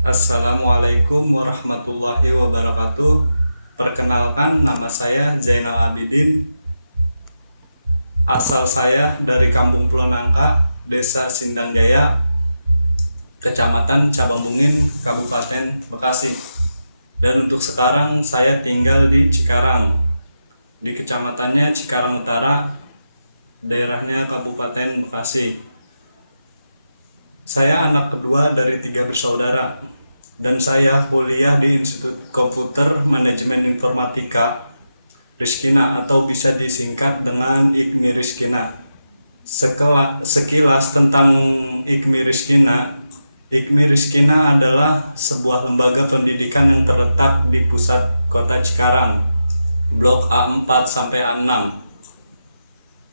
Assalamualaikum warahmatullahi wabarakatuh. Perkenalkan, nama saya Zainal Abidin. Asal saya dari Kampung Pulau Nangka, Desa Sindang Jaya, Kecamatan Cabang Bungin, Kabupaten Bekasi. Dan untuk sekarang saya tinggal di Cikarang, di kecamatannya Cikarang Utara, daerahnya Kabupaten Bekasi. Saya anak kedua dari 3 bersaudara, dan saya kuliah di Institut Komputer Manajemen Informatika Rizkina, atau bisa disingkat dengan IKMI Rizkina. Sekilas tentang IKMI Rizkina. IKMI Rizkina adalah sebuah lembaga pendidikan yang terletak di pusat kota Cikarang, Blok A4 sampai A6.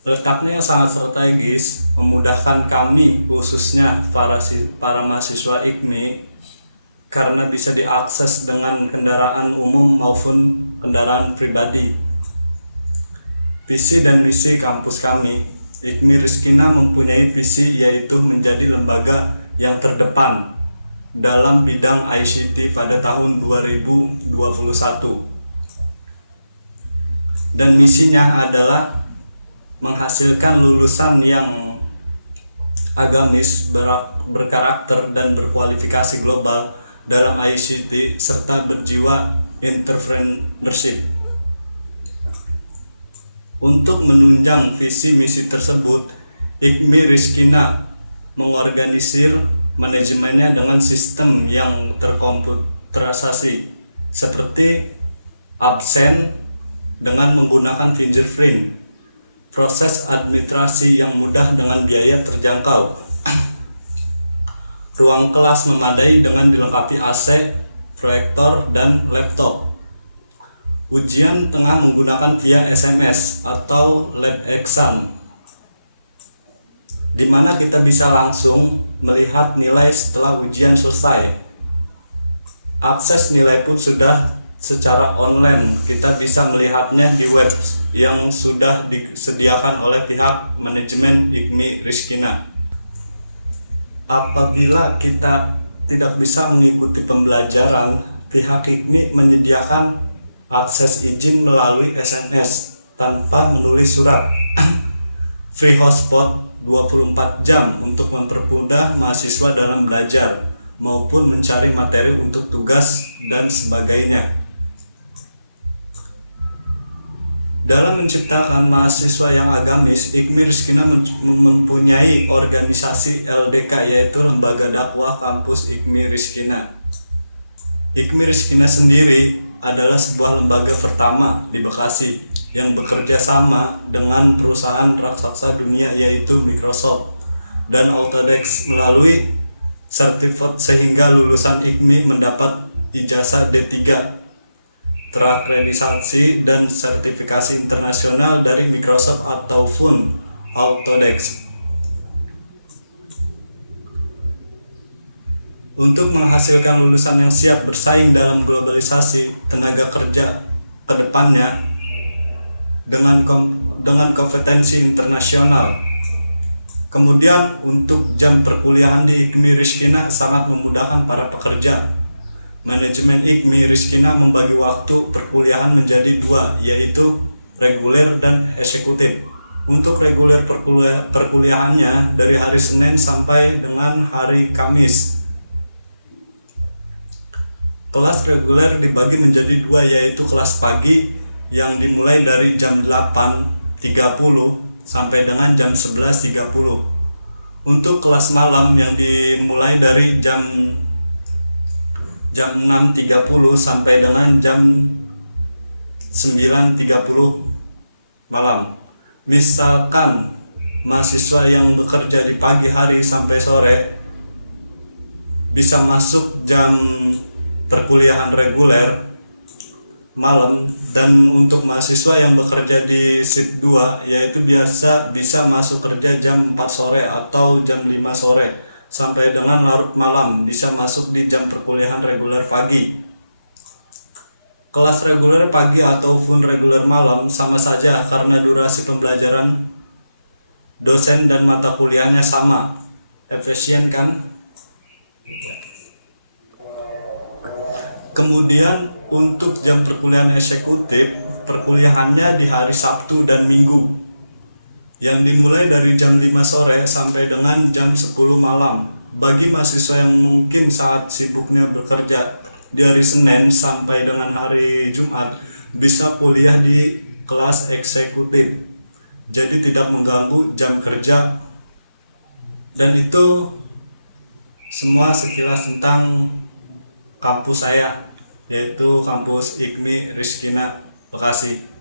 Letaknya sangat strategis, memudahkan kami khususnya para mahasiswa IKMI karena bisa diakses dengan kendaraan umum maupun kendaraan pribadi. Visi dan misi kampus kami, IKMI Rizkina mempunyai visi yaitu menjadi lembaga yang terdepan dalam bidang ICT pada tahun 2021. Dan misinya adalah menghasilkan lulusan yang agamis, berkarakter dan berkualifikasi global dalam ICT serta berjiwa entrepreneurship. Untuk menunjang visi misi tersebut, IKMI Rizkina mengorganisir manajemennya dengan sistem yang terkomputerisasi seperti absen dengan menggunakan fingerprint, proses administrasi yang mudah dengan biaya terjangkau, ruang kelas memadai dengan dilengkapi AC, proyektor, dan laptop. Ujian tengah menggunakan via SMS atau lab exam, di mana kita bisa langsung melihat nilai setelah ujian selesai. Akses nilai pun sudah secara online, kita bisa melihatnya di web yang sudah disediakan oleh pihak manajemen IKMI Rizkina. Apabila kita tidak bisa mengikuti pembelajaran, pihak IKMI menyediakan akses izin melalui SMS tanpa menulis surat. Free hotspot 24 jam untuk mempermudah mahasiswa dalam belajar maupun mencari materi untuk tugas dan sebagainya. Dalam menciptakan mahasiswa yang agamis, IKMI Rizkina mempunyai organisasi LDK, yaitu Lembaga Dakwah Kampus IKMI Rizkina. IKMI Rizkina sendiri adalah sebuah lembaga pertama di Bekasi yang bekerja sama dengan perusahaan raksasa dunia yaitu Microsoft dan Autodesk melalui sertifikat, sehingga lulusan IKMI mendapat ijazah D3 terakreditasi dan sertifikasi internasional dari Microsoft ataupun Autodesk. Untuk menghasilkan lulusan yang siap bersaing dalam globalisasi tenaga kerja ke depannya dengan kompetensi internasional. Kemudian untuk jam perkuliahan di IKMI Rizkina sangat memudahkan para pekerja. Manajemen IKMI Rizkina membagi waktu perkuliahan menjadi 2, yaitu reguler dan eksekutif. Untuk reguler perkuliahannya dari hari Senin sampai dengan hari Kamis. Kelas reguler dibagi menjadi 2, yaitu kelas pagi yang dimulai dari jam 8.30 sampai dengan jam 11.30. Untuk kelas malam yang dimulai dari jam 6.30 sampai dengan jam 9.30 malam. Misalkan mahasiswa yang bekerja di pagi hari sampai sore bisa masuk jam perkuliahan reguler malam, dan untuk mahasiswa yang bekerja di shift 2 yaitu biasa bisa masuk kerja jam 4 sore atau jam 5 sore sampai dengan larut malam, bisa masuk di jam perkuliahan reguler pagi. Kelas reguler pagi ataupun reguler malam sama saja karena durasi pembelajaran dosen dan mata kuliahnya sama. Efisien kan? Kemudian untuk jam perkuliahan eksekutif, perkuliahannya di hari Sabtu dan Minggu, yang dimulai dari jam 5 sore sampai dengan jam 10 malam. Bagi mahasiswa yang mungkin saat sibuknya bekerja di hari Senin sampai dengan hari Jumat, bisa kuliah di kelas eksekutif. Jadi tidak mengganggu jam kerja. Dan itu semua sekilas tentang kampus saya, yaitu kampus IKMI Rizkina Bekasi.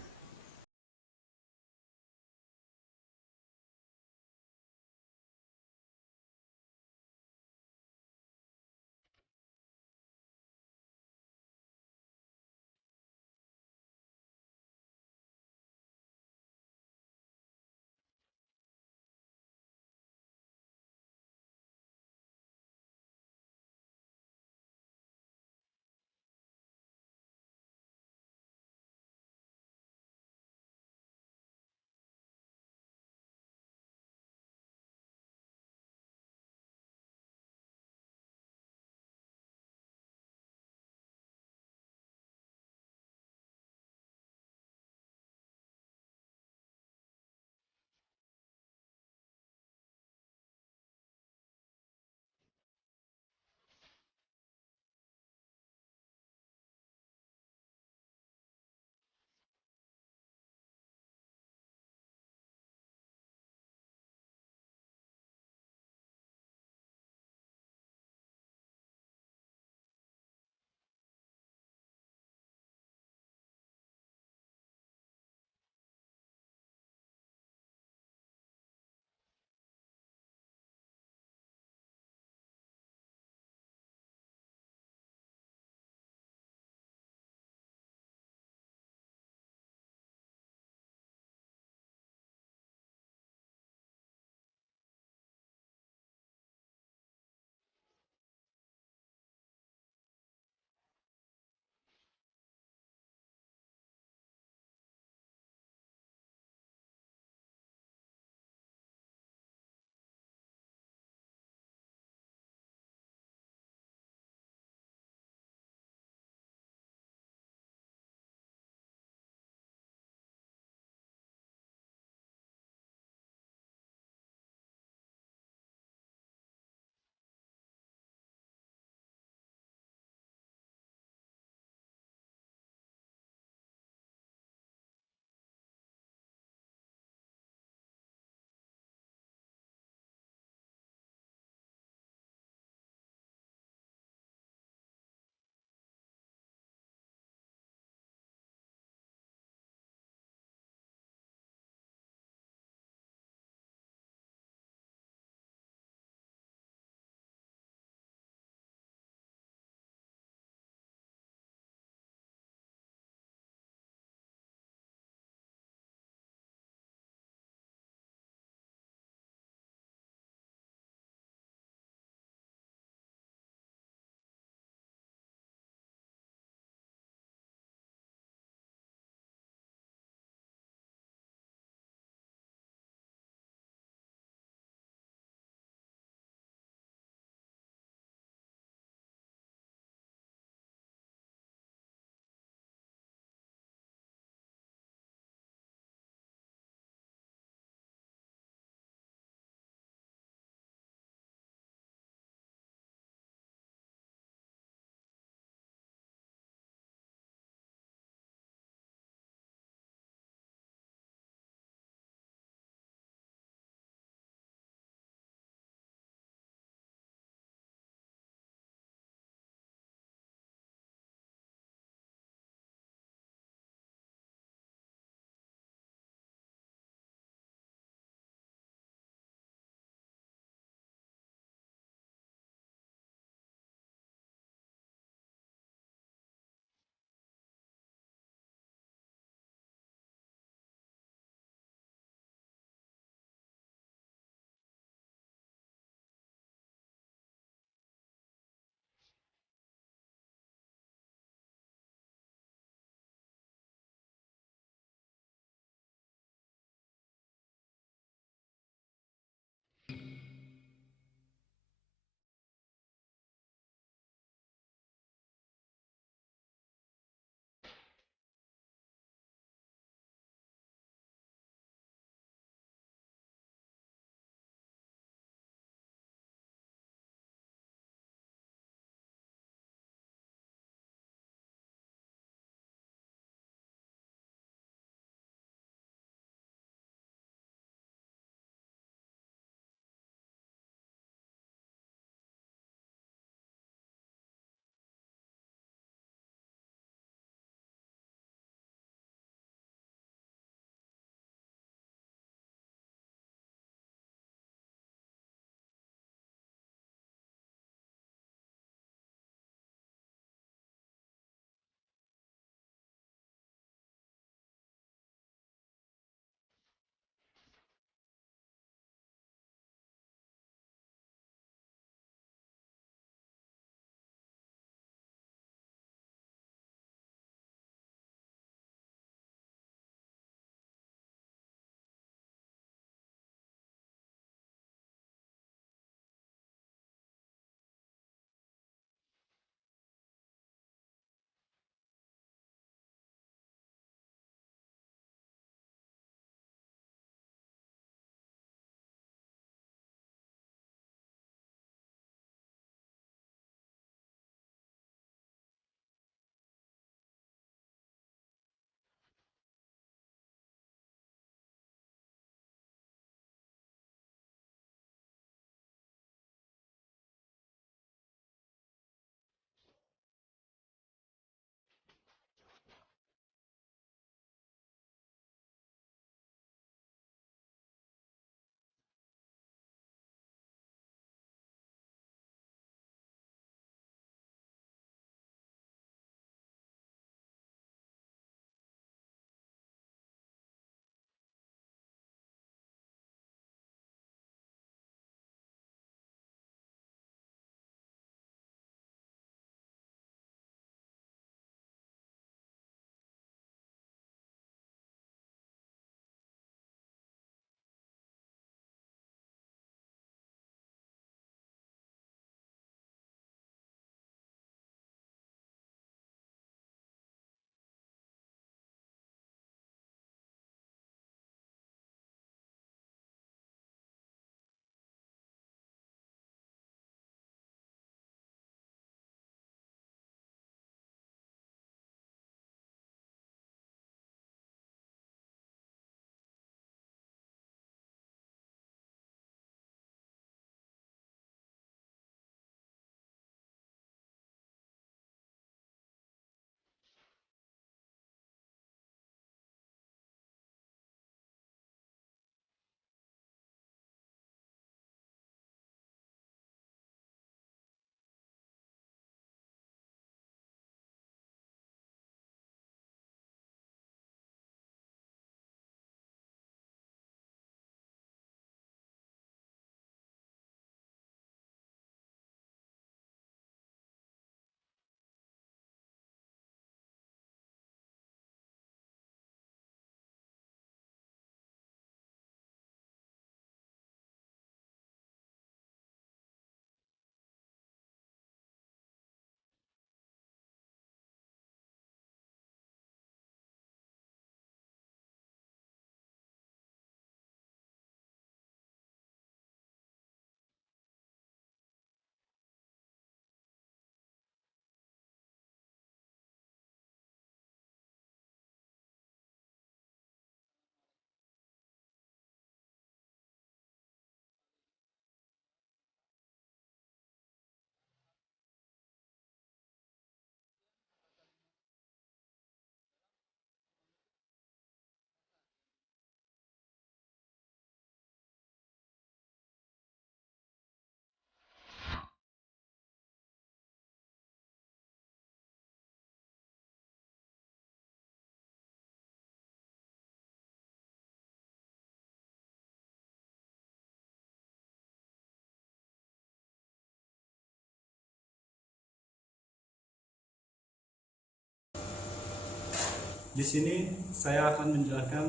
Di sini saya akan menjelaskan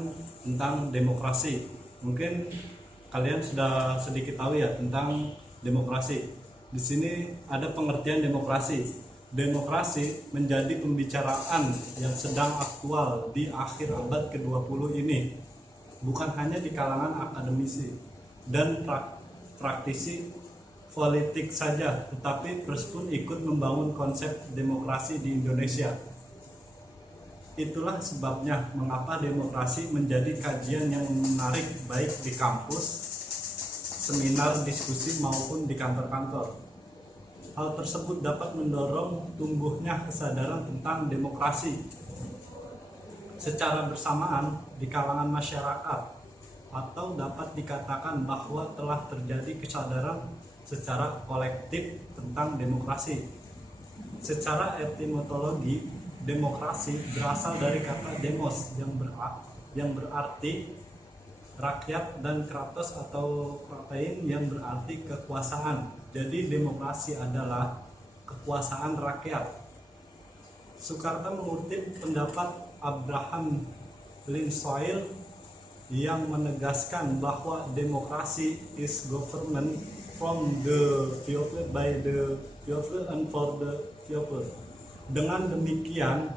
tentang demokrasi. Mungkin kalian sudah sedikit tahu ya tentang demokrasi. Di sini ada pengertian demokrasi. Demokrasi menjadi pembicaraan yang sedang aktual di akhir abad ke-20 ini, bukan hanya di kalangan akademisi dan praktisi politik saja, tetapi terus pun ikut membangun konsep demokrasi di Indonesia. Itulah sebabnya mengapa demokrasi menjadi kajian yang menarik baik di kampus, seminar, diskusi maupun di kantor-kantor. Hal tersebut dapat mendorong tumbuhnya kesadaran tentang demokrasi secara bersamaan di kalangan masyarakat, atau dapat dikatakan bahwa telah terjadi kesadaran secara kolektif tentang demokrasi. Secara etimologi, demokrasi berasal dari kata demos yang berarti rakyat, dan kratos atau pratein yang berarti kekuasaan. Jadi demokrasi adalah kekuasaan rakyat. Soekarno mengutip pendapat Abraham Lincoln yang menegaskan bahwa demokrasi is government from the people, by the people, and for the people. Dengan demikian,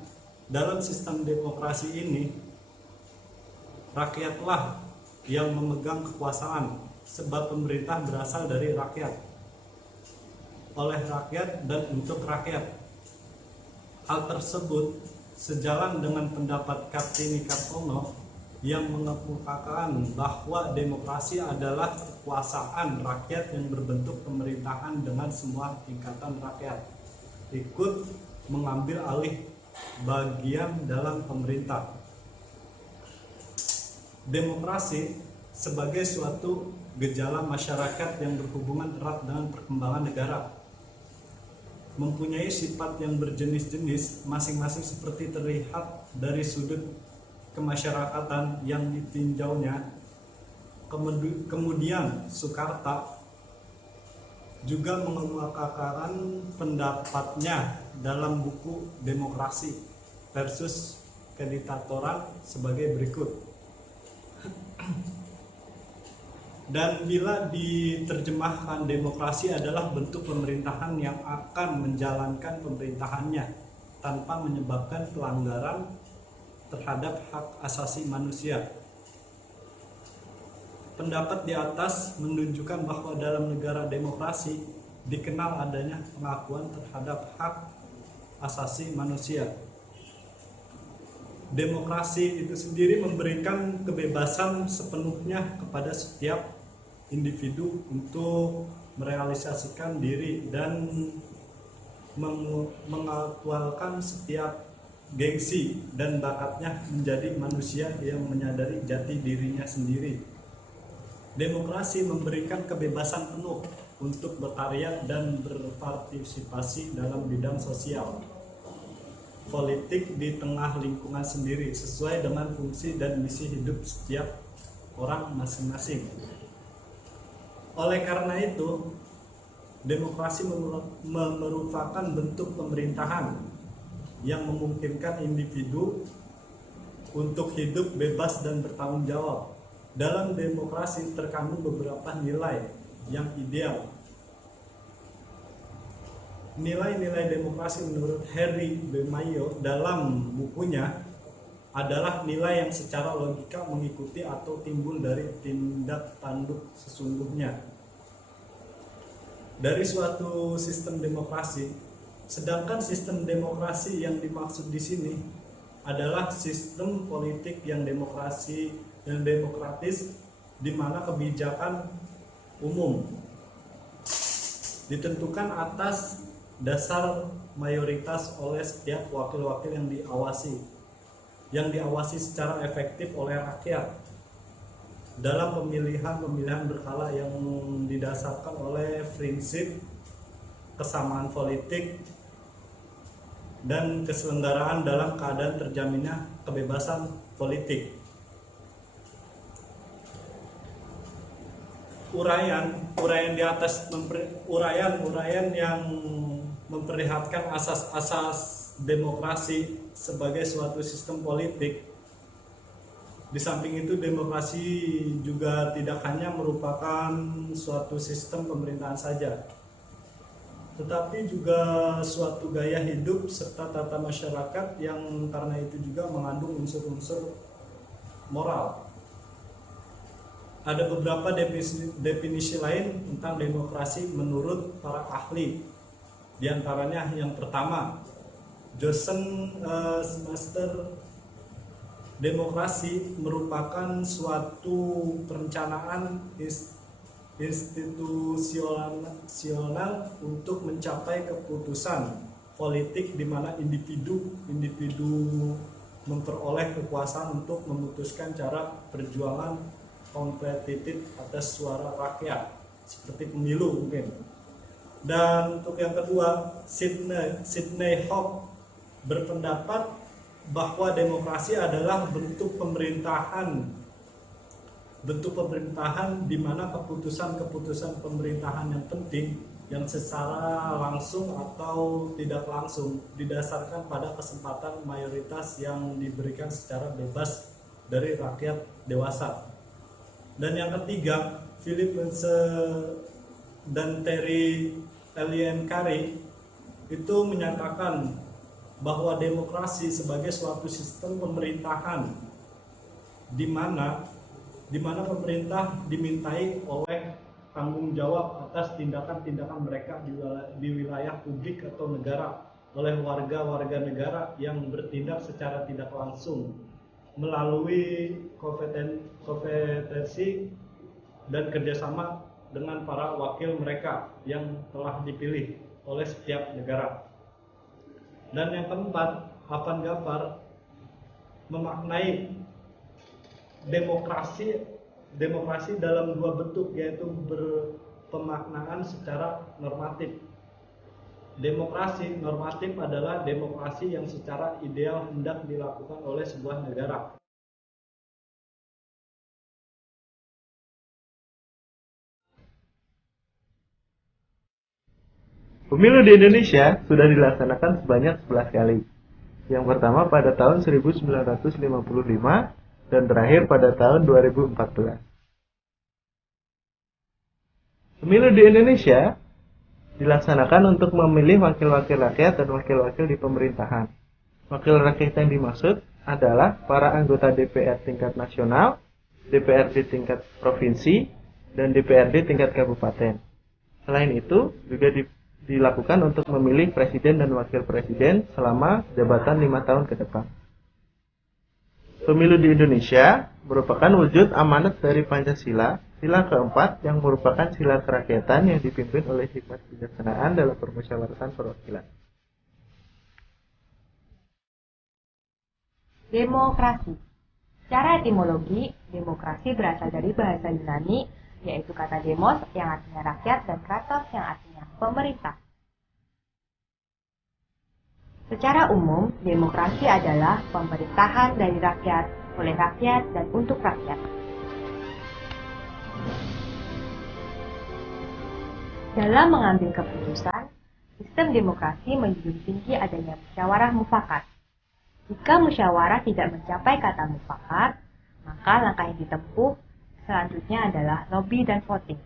dalam sistem demokrasi ini, rakyatlah yang memegang kekuasaan, sebab pemerintah berasal dari rakyat, oleh rakyat, dan untuk rakyat. Hal tersebut sejalan dengan pendapat Kartini Kartono yang mengemukakan bahwa demokrasi adalah kekuasaan rakyat yang berbentuk pemerintahan dengan semua tingkatan rakyat ikut mengambil alih bagian dalam pemerintah. Demokrasi sebagai suatu gejala masyarakat yang berhubungan erat dengan perkembangan negara, mempunyai sifat yang berjenis-jenis masing-masing seperti terlihat dari sudut kemasyarakatan yang ditinjaunya. Kemudian Soekarno juga mengemukakan pendapatnya dalam buku Demokrasi versus Kediktatoran sebagai berikut. Dan bila diterjemahkan, demokrasi adalah bentuk pemerintahan yang akan menjalankan pemerintahannya tanpa menyebabkan pelanggaran terhadap hak asasi manusia. Pendapat di atas menunjukkan bahwa dalam negara demokrasi dikenal adanya pengakuan terhadap hak asasi manusia. Demokrasi itu sendiri memberikan kebebasan sepenuhnya kepada setiap individu untuk merealisasikan diri dan mengaktualkan setiap gengsi dan bakatnya menjadi manusia yang menyadari jati dirinya sendiri. Demokrasi memberikan kebebasan penuh untuk berkarya dan berpartisipasi dalam bidang sosial, politik di tengah lingkungan sendiri sesuai dengan fungsi dan misi hidup setiap orang masing-masing. Oleh karena itu, demokrasi merupakan bentuk pemerintahan yang memungkinkan individu untuk hidup bebas dan bertanggung jawab. Dalam demokrasi terkandung beberapa nilai yang ideal. Nilai-nilai demokrasi menurut Harry de Mayo dalam bukunya adalah nilai yang secara logika mengikuti atau timbul dari tindak tanduk sesungguhnya dari suatu sistem demokrasi. Sedangkan sistem demokrasi yang dimaksud di sini adalah sistem politik yang demokratis, di mana kebijakan umum ditentukan atas dasar mayoritas oleh setiap wakil-wakil yang diawasi secara efektif oleh rakyat dalam pemilihan berkala yang didasarkan oleh prinsip kesamaan politik dan keselenggaraan dalam keadaan terjaminnya kebebasan politik. Uraian di atas uraian yang memperlihatkan asas-asas demokrasi sebagai suatu sistem politik. Di samping itu, demokrasi juga tidak hanya merupakan suatu sistem pemerintahan saja, tetapi juga suatu gaya hidup serta tata masyarakat yang karena itu juga mengandung unsur-unsur moral. Ada beberapa definisi lain tentang demokrasi menurut para ahli. Di antaranya yang pertama, Joseph Smith, demokrasi merupakan suatu perencanaan institusional untuk mencapai keputusan politik di mana individu memperoleh kekuasaan untuk memutuskan cara perjuangan kompetitif atas suara rakyat seperti pemilu mungkin. Dan untuk yang kedua, Sidney Hope berpendapat bahwa demokrasi adalah bentuk pemerintahan di mana keputusan pemerintahan yang penting yang secara langsung atau tidak langsung didasarkan pada kesempatan mayoritas yang diberikan secara bebas dari rakyat dewasa. Dan yang ketiga, Philip dan Terry Ellen Carey itu menyatakan bahwa demokrasi sebagai suatu sistem pemerintahan di mana pemerintah dimintai oleh tanggung jawab atas tindakan-tindakan mereka di wilayah publik atau negara oleh warga negara yang bertindak secara tidak langsung melalui kompetensi dan kerjasama dengan para wakil mereka yang telah dipilih oleh setiap negara. Dan yang keempat, Afan Gafar memaknai demokrasi dalam dua bentuk, yaitu berpemaknaan secara normatif. Demokrasi normatif adalah demokrasi yang secara ideal hendak dilakukan oleh sebuah negara. Pemilu di Indonesia sudah dilaksanakan sebanyak 11 kali. Yang pertama pada tahun 1955 dan terakhir pada tahun 2014. Pemilu di Indonesia dilaksanakan untuk memilih wakil-wakil rakyat dan wakil-wakil di pemerintahan. Wakil rakyat yang dimaksud adalah para anggota DPR tingkat nasional, DPRD tingkat provinsi, dan DPRD tingkat kabupaten. Selain itu, juga dilakukan untuk memilih presiden dan wakil presiden selama jabatan 5 tahun ke depan. Pemilu di Indonesia merupakan wujud amanat dari Pancasila, sila keempat yang merupakan sila kerakyatan yang dipimpin oleh sifat kebijaksanaan dalam permusyawaratan perwakilan. Demokrasi. Secara etimologi, demokrasi berasal dari bahasa Yunani, yaitu kata demos yang artinya rakyat dan kratos yang artinya pemerintah. Secara umum, demokrasi adalah pemerintahan dari rakyat, oleh rakyat, dan untuk rakyat. Dalam mengambil keputusan, sistem demokrasi menjunjung tinggi adanya musyawarah mufakat. Jika musyawarah tidak mencapai kata mufakat, maka langkah yang ditempuh selanjutnya adalah lobby dan voting.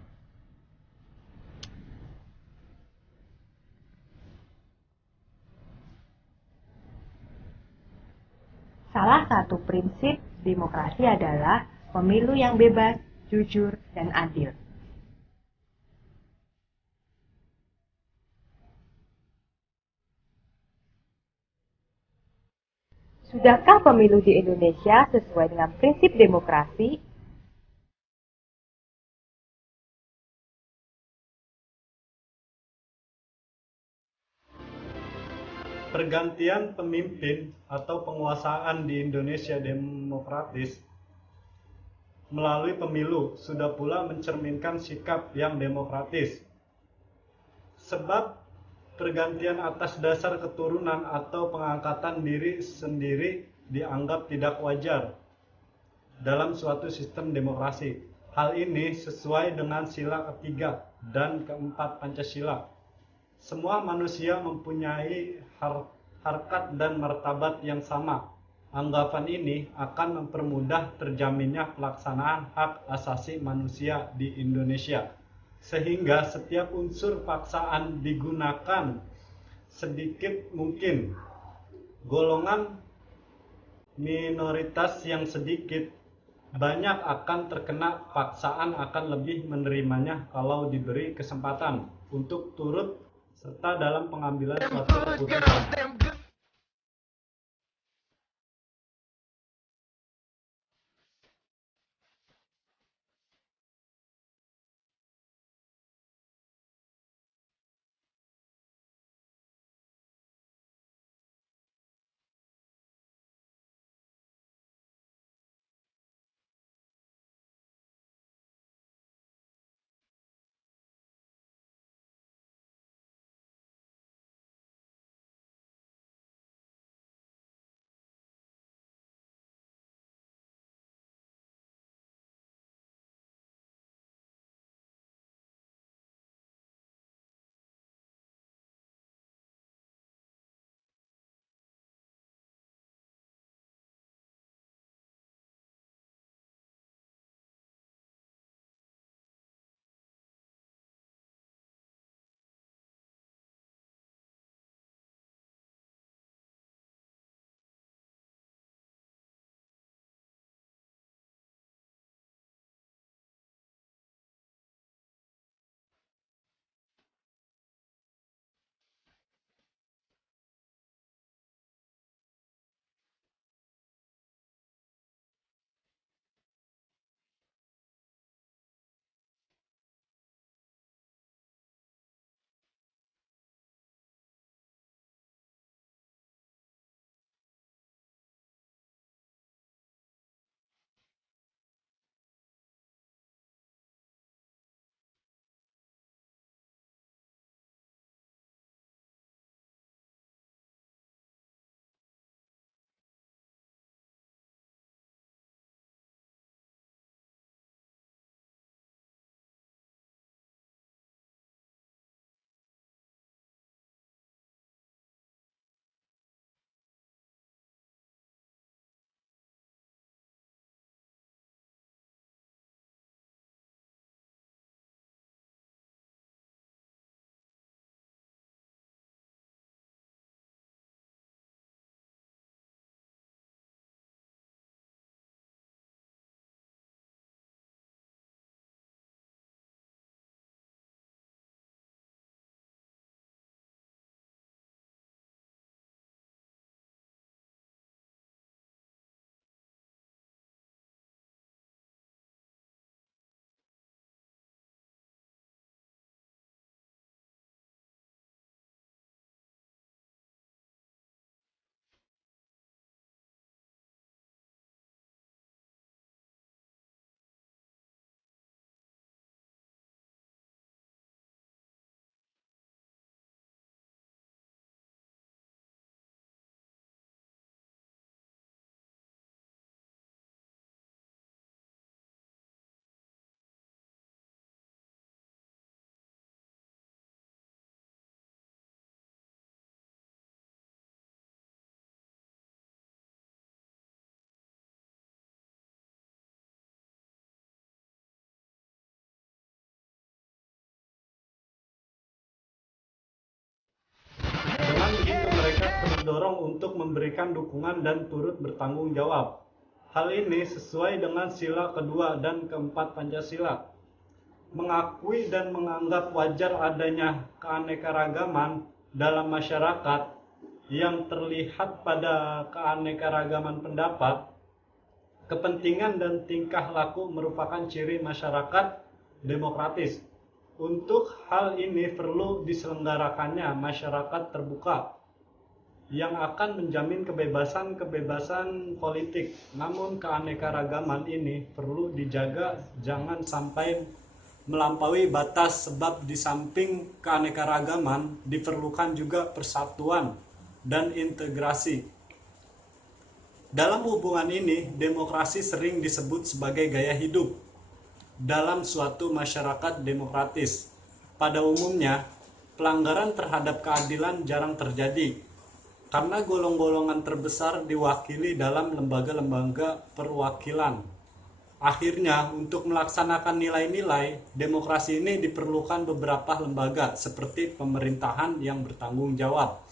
Salah satu prinsip demokrasi adalah pemilu yang bebas, jujur, dan adil. Sudahkah pemilu di Indonesia sesuai dengan prinsip demokrasi? Pergantian pemimpin atau penguasaan di Indonesia demokratis melalui pemilu sudah pula mencerminkan sikap yang demokratis. Sebab pergantian atas dasar keturunan atau pengangkatan diri sendiri dianggap tidak wajar dalam suatu sistem demokrasi. Hal ini sesuai dengan sila ketiga dan keempat Pancasila. Semua manusia mempunyai harkat dan martabat yang sama. Anggapan ini akan mempermudah terjaminnya pelaksanaan hak asasi manusia di Indonesia, sehingga setiap unsur paksaan digunakan sedikit mungkin. Golongan minoritas yang sedikit banyak akan terkena paksaan akan lebih menerimanya kalau diberi kesempatan untuk turut serta dalam pengambilan suatu keputusan. Dengan begitu mereka terdorong untuk memberikan dukungan dan turut bertanggung jawab. Hal ini sesuai dengan sila kedua dan keempat Pancasila. Mengakui dan menganggap wajar adanya keanekaragaman dalam masyarakat yang terlihat pada keanekaragaman pendapat, kepentingan dan tingkah laku merupakan ciri masyarakat demokratis. Untuk hal ini perlu diselenggarakannya masyarakat terbuka yang akan menjamin kebebasan politik. Namun keanekaragaman ini perlu dijaga jangan sampai melampaui batas, sebab di samping keanekaragaman diperlukan juga persatuan dan integrasi. Dalam hubungan ini, demokrasi sering disebut sebagai gaya hidup dalam suatu masyarakat demokratis. Pada umumnya, pelanggaran terhadap keadilan jarang terjadi karena golongan terbesar diwakili dalam lembaga-lembaga perwakilan. Akhirnya, untuk melaksanakan nilai-nilai demokrasi ini diperlukan beberapa lembaga seperti pemerintahan yang bertanggung jawab,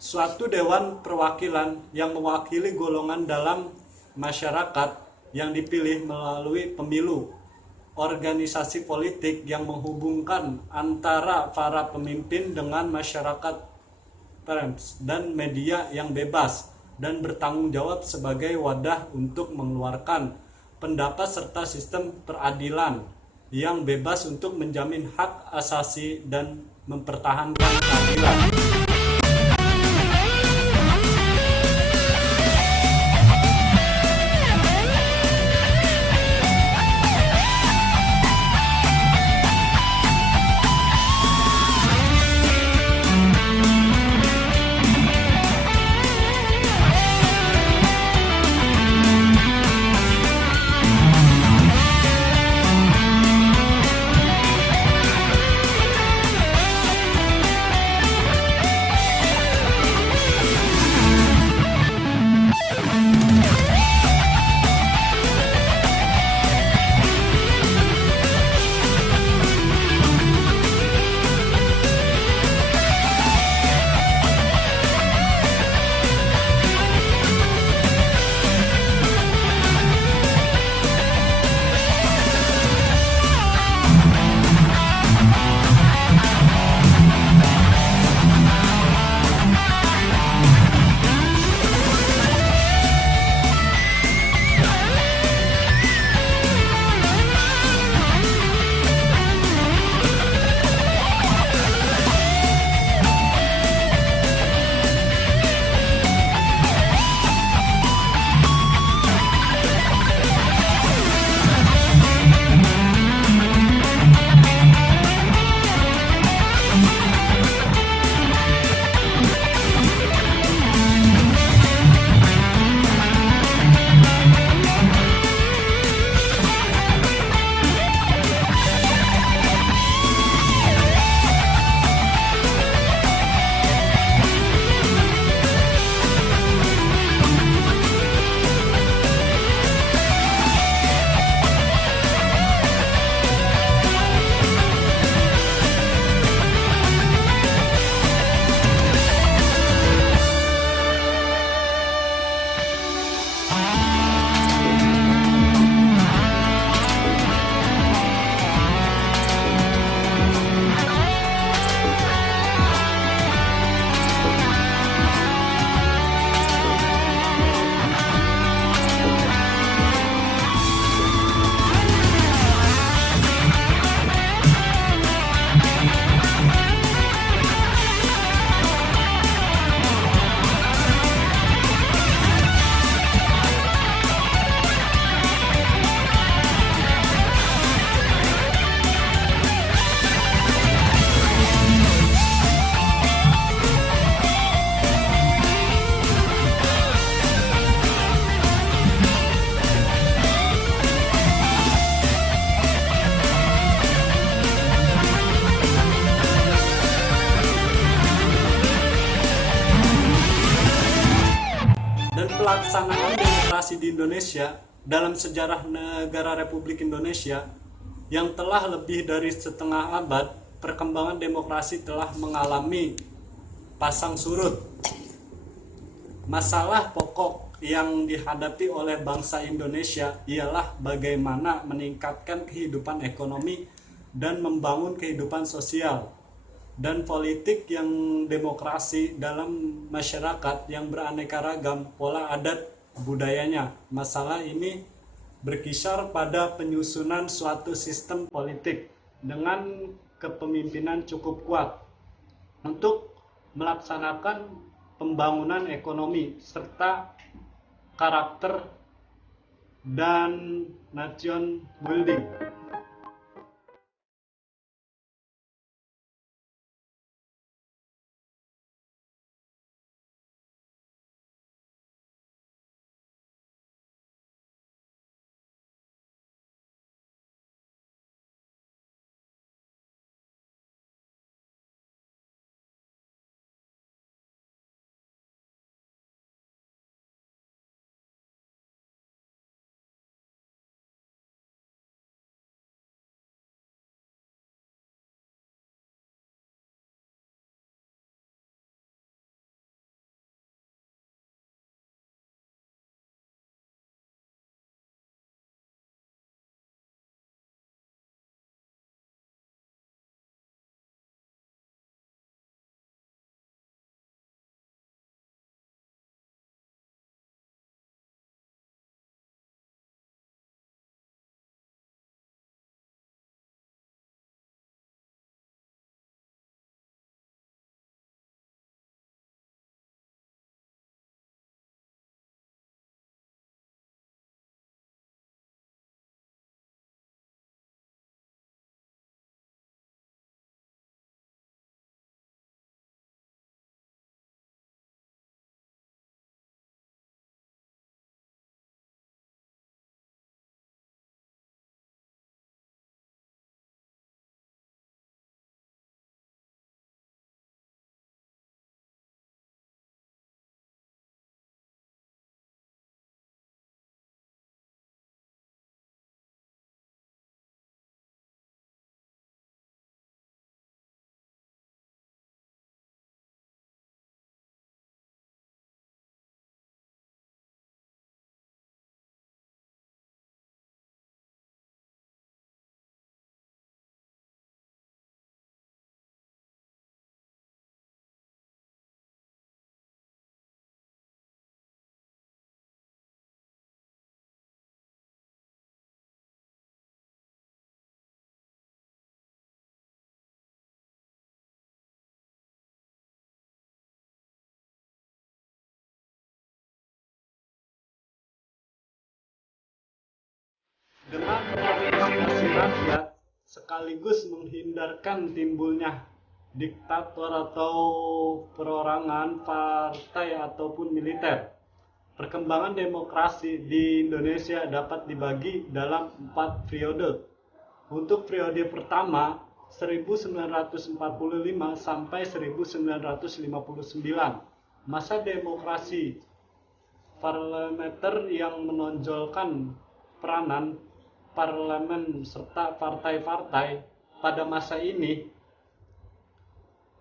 suatu dewan perwakilan yang mewakili golongan dalam masyarakat yang dipilih melalui pemilu, organisasi politik yang menghubungkan antara para pemimpin dengan masyarakat, dan media yang bebas dan bertanggung jawab sebagai wadah untuk mengeluarkan pendapat, serta sistem peradilan yang bebas untuk menjamin hak asasi dan mempertahankan keadilan. Pelaksanaan demokrasi di Indonesia dalam sejarah negara Republik Indonesia yang telah lebih dari setengah abad, perkembangan demokrasi telah mengalami pasang surut. Masalah pokok yang dihadapi oleh bangsa Indonesia ialah bagaimana meningkatkan kehidupan ekonomi dan membangun kehidupan sosial dan politik yang demokrasi dalam masyarakat yang beraneka ragam pola adat budayanya. Masalah ini berkisar pada penyusunan suatu sistem politik dengan kepemimpinan cukup kuat untuk melaksanakan pembangunan ekonomi serta karakter dan nation building. rakyat sekaligus menghindarkan timbulnya diktator atau perorangan partai ataupun militer. Perkembangan demokrasi di Indonesia dapat dibagi dalam 4 periode. Untuk periode pertama 1945 sampai 1959, masa demokrasi parlementer yang menonjolkan peranan parlemen serta partai-partai. Pada masa ini,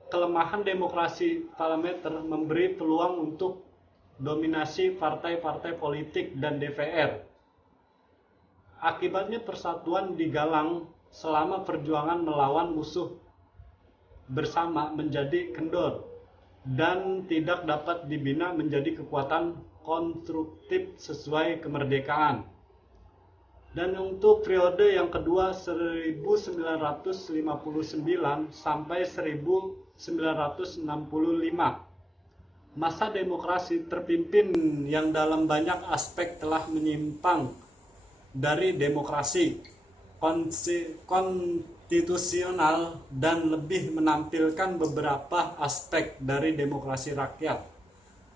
kelemahan demokrasi parlementer memberi peluang untuk dominasi partai-partai politik dan DPR. Akibatnya persatuan digalang selama perjuangan melawan musuh bersama menjadi kendor dan tidak dapat dibina menjadi kekuatan konstruktif sesuai kemerdekaan. Dan untuk periode yang kedua 1959 sampai 1965, masa demokrasi terpimpin yang dalam banyak aspek telah menyimpang dari demokrasi konstitusional dan lebih menampilkan beberapa aspek dari demokrasi rakyat.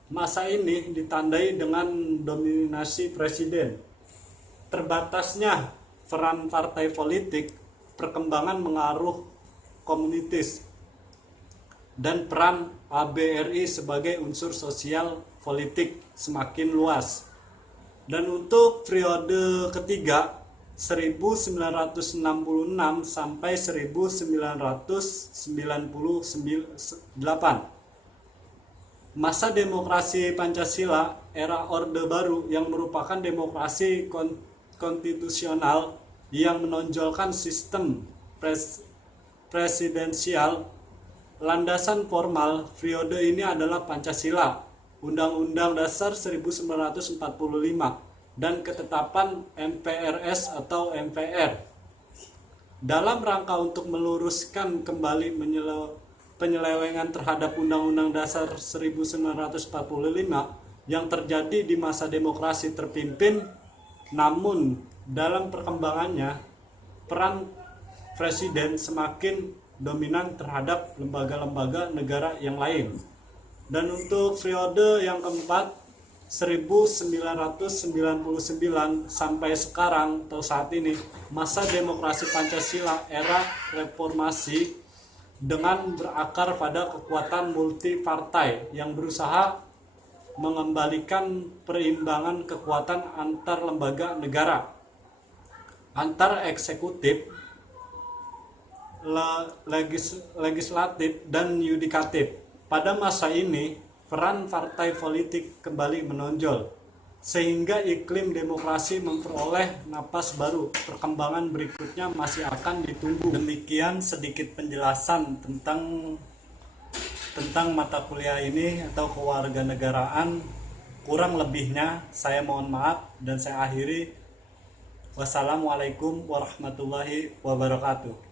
Masa ini ditandai dengan dominasi presiden, terbatasnya peran partai politik, perkembangan mengaruh komunitas, dan peran ABRI sebagai unsur sosial politik semakin luas. Dan untuk periode ketiga 1966 sampai 1998, masa demokrasi Pancasila era Orde Baru yang merupakan demokrasi konstitusional yang menonjolkan sistem presidensial. Landasan formal periode ini adalah Pancasila, Undang-Undang Dasar 1945, dan ketetapan MPRS atau MPR. Dalam rangka untuk meluruskan kembali penyelewengan terhadap Undang-Undang Dasar 1945 yang terjadi di masa demokrasi terpimpin, namun dalam perkembangannya peran presiden semakin dominan terhadap lembaga-lembaga negara yang lain. Dan untuk periode yang keempat 1999 sampai sekarang atau saat ini, masa demokrasi Pancasila era reformasi dengan berakar pada kekuatan multi-partai yang berusaha mengembalikan perimbangan kekuatan antar lembaga negara, antar eksekutif, legislatif, dan yudikatif. Pada masa ini, peran partai politik kembali menonjol, sehingga iklim demokrasi memperoleh napas baru. Perkembangan berikutnya masih akan ditunggu. Demikian sedikit penjelasan tentang mata kuliah ini atau kewarganegaraan. Kurang lebihnya saya mohon maaf dan saya akhiri. Wassalamualaikum warahmatullahi wabarakatuh.